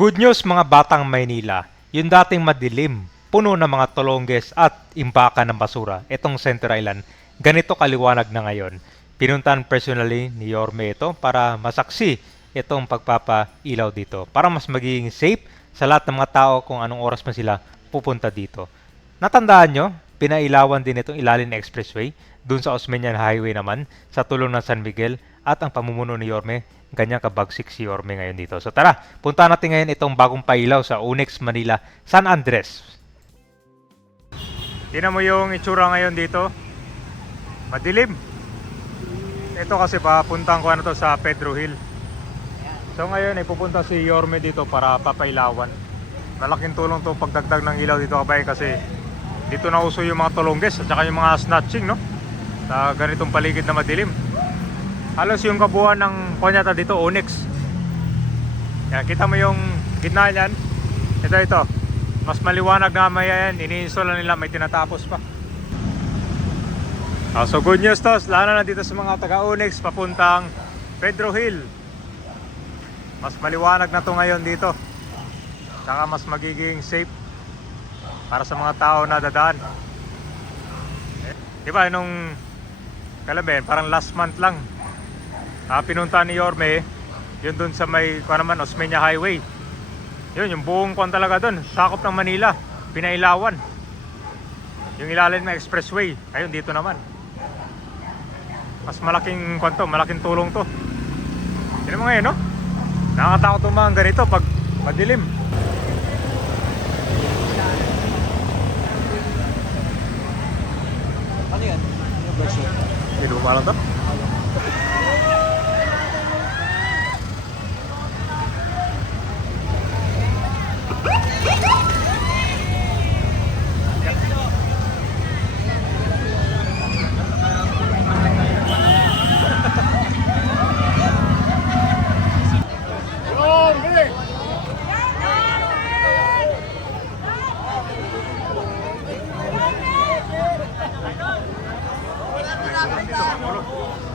Good news mga batang Maynila, yung dating madilim, puno ng mga tolongges at imbaka ng basura, itong Center Island, ganito kaliwanag na ngayon. Pinuntan personally ni Yorme ito para masaksi itong pagpapailaw dito, para mas magiging safe sa lahat ng mga tao kung anong oras man sila pupunta dito. Natandaan nyo, pinailawan din itong Ilalin Expressway, dun sa Osmeñan Highway naman, sa tulong ng San Miguel, at ang pamumuno ni Yorme, ganyan kabagsik si Yorme ngayon dito. So tara, punta natin ngayon itong bagong pailaw sa Unex Manila, San Andres. Tingnan mo yung itsura ngayon dito. Madilim. Ito kasi papuntang ko ano to sa Pedro Hill. So ngayon ay pupunta si Yorme dito para papailawan. Malaking tulong to pagdagdag ng ilaw dito kabay kasi dito na uso yung mga tolongges at saka yung mga snatching no. Sa ganitong paligid na madilim. Halos yung kabuuan ng konyata dito Onyx. Yan, kita mo yung gitna niyan. Ito ito. Mas maliwanag na may yan. Ini-install nila may tinatapos pa. Ah, so good news to, lalo na dito sa mga taga Onyx papuntang Pedro Hill. Mas maliwanag na to ngayon dito. Saka mas magiging safe para sa mga tao na dadaan. Eh, Di ba nung kalaben, parang last month lang. Ah, pinunta ni Yorme, yun dun sa may kuha naman Osmeña Highway. Yun, yung buong kwan talaga dun, sakop ng Manila, pinailawan. Yung ilalim ng expressway, ayun dito naman. Mas malaking kwan to, malaking tulong to. Tignan mo ngayon, no? Nakakatakot yung mga ganito pag madilim. Ano yan? Ano version? Iluma lang to? 아, 그 러.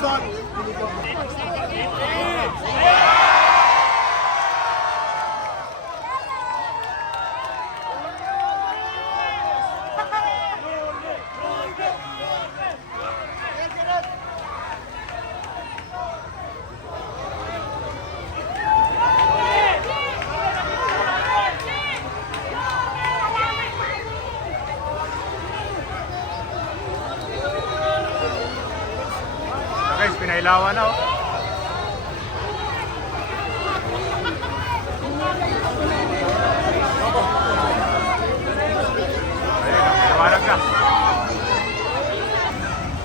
So guys, pinailawan na oh.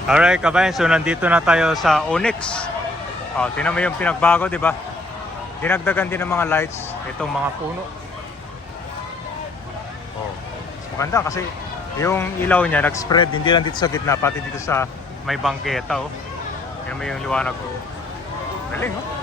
Alright, kabayan, so nandito na tayo sa Onyx. Oh, tingnan mo yung pinagbago, di ba? Dinagdagan din ng mga lights, itong mga puno. Oh, maganda kasi yung ilaw niya nag-spread hindi lang dito sa gitna, pati dito sa may bangketa, oh. Tingnan mo yung liwanag ko. Galing, oh.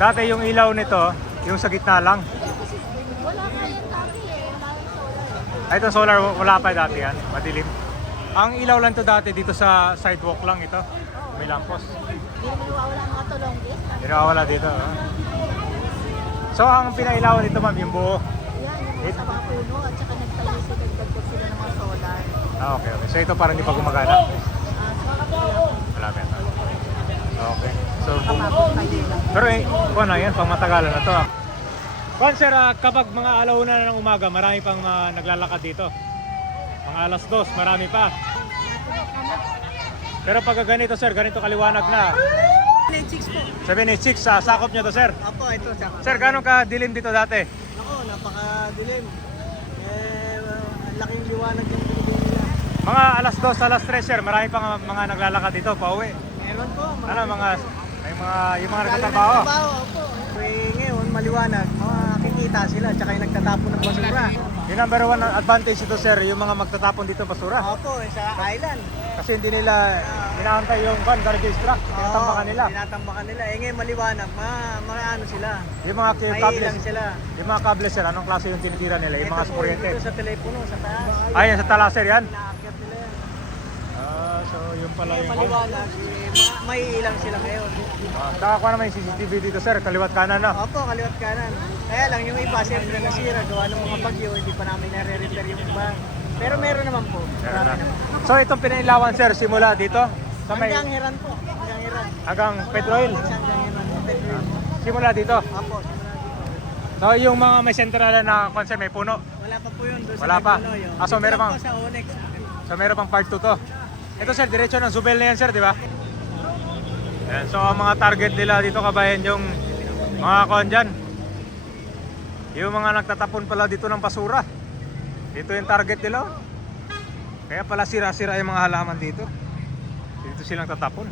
Dati yung ilaw nito, yung sa gitna lang. Wala ka yung dati eh. Yung solar. Ay, itong solar, wala pa dati yan. Madilim. Ang ilaw lang to dati dito sa sidewalk lang ito. May lampos. Hindi nawawala mga tulong din. Hindi nakawala dito. oh. So, ang pinailawan dito ma'am, yung buo. Yan, yung mga sa mga puno at saka nagtayo sila, nagdagdag sila ng mga solar. Ah, okay, okay. So, ito parang hindi pa gumagana. Ah, so, Wala pa yan. Okay. So, pero eh, kung ano yan, pang matagalan na to. ah. Kung sir, ah, kapag mga alauna na ng umaga, marami pang ah, naglalakad dito. Mga alas dos, marami pa. Pero pag ganito sir, ganito kaliwanag na. 96 po. 76 sa sakop nyo to sir. Apo, ito siya. Sir, gano'ng ka dilim dito dati? Ako, napakadilim. Eh, ang laking liwanag yung binigay nila. Mga alas 2, alas 3 sir, marami pang ah, mga naglalakad dito, pauwi. Meron po. Ano, mga, may mga, yung mga nagtatrabaho. Trabaho, opo. Eh, ngayon, maliwanag. Makikita sila, tsaka yung nagtatapon ng basura. Yung number one advantage ito sir, yung mga magtatapon dito basura. Opo, eh, sa island. Kasi hindi nila inaantay yung van, garbage truck. Tinatambakan nila. Tinatambakan nila. Eh, ngayon maliwanag. Ma, mga ano sila. Yung mga May ilang sila. yung mga cables sir, anong klase yung tinitira nila? Yung mga Ito po, kuryente. Dito sa telepono, sa taas. Ayan, sa talaser yan. Inaakyat nila yan. Ah, yung pala yung... maliwanag, ma- may ilang sila ngayon. Ah, nakakuha naman yung CCTV dito sir, kaliwat kanan na. Opo, kaliwat kanan. Kaya lang, yung iba, siyempre nasira. Gawa ng mga bagyo, hindi pa namin nare-repair yung iba. Pero meron naman po. Meron na. So itong pinailawan sir, simula dito sa may Hanggang hiran po. Hanggang hiran. hanggang Petroil. Hanggang. Petrol. Simula dito. Opo, simula dito. So yung mga may sentral na concern may puno. Wala pa po yun. Doon Wala pa. Yun. Ah, so meron pang- sa Onyx. So meron pang part 2 to. Ito sir, diretso ng Zubel na yan sir, di ba? Ayan, so ang mga target nila dito kabayan yung mga kon dyan. Yung mga nagtatapon pala dito ng basura. Dito yung target nila. oh. Kaya pala sira-sira yung mga halaman dito. Dito silang tatapon.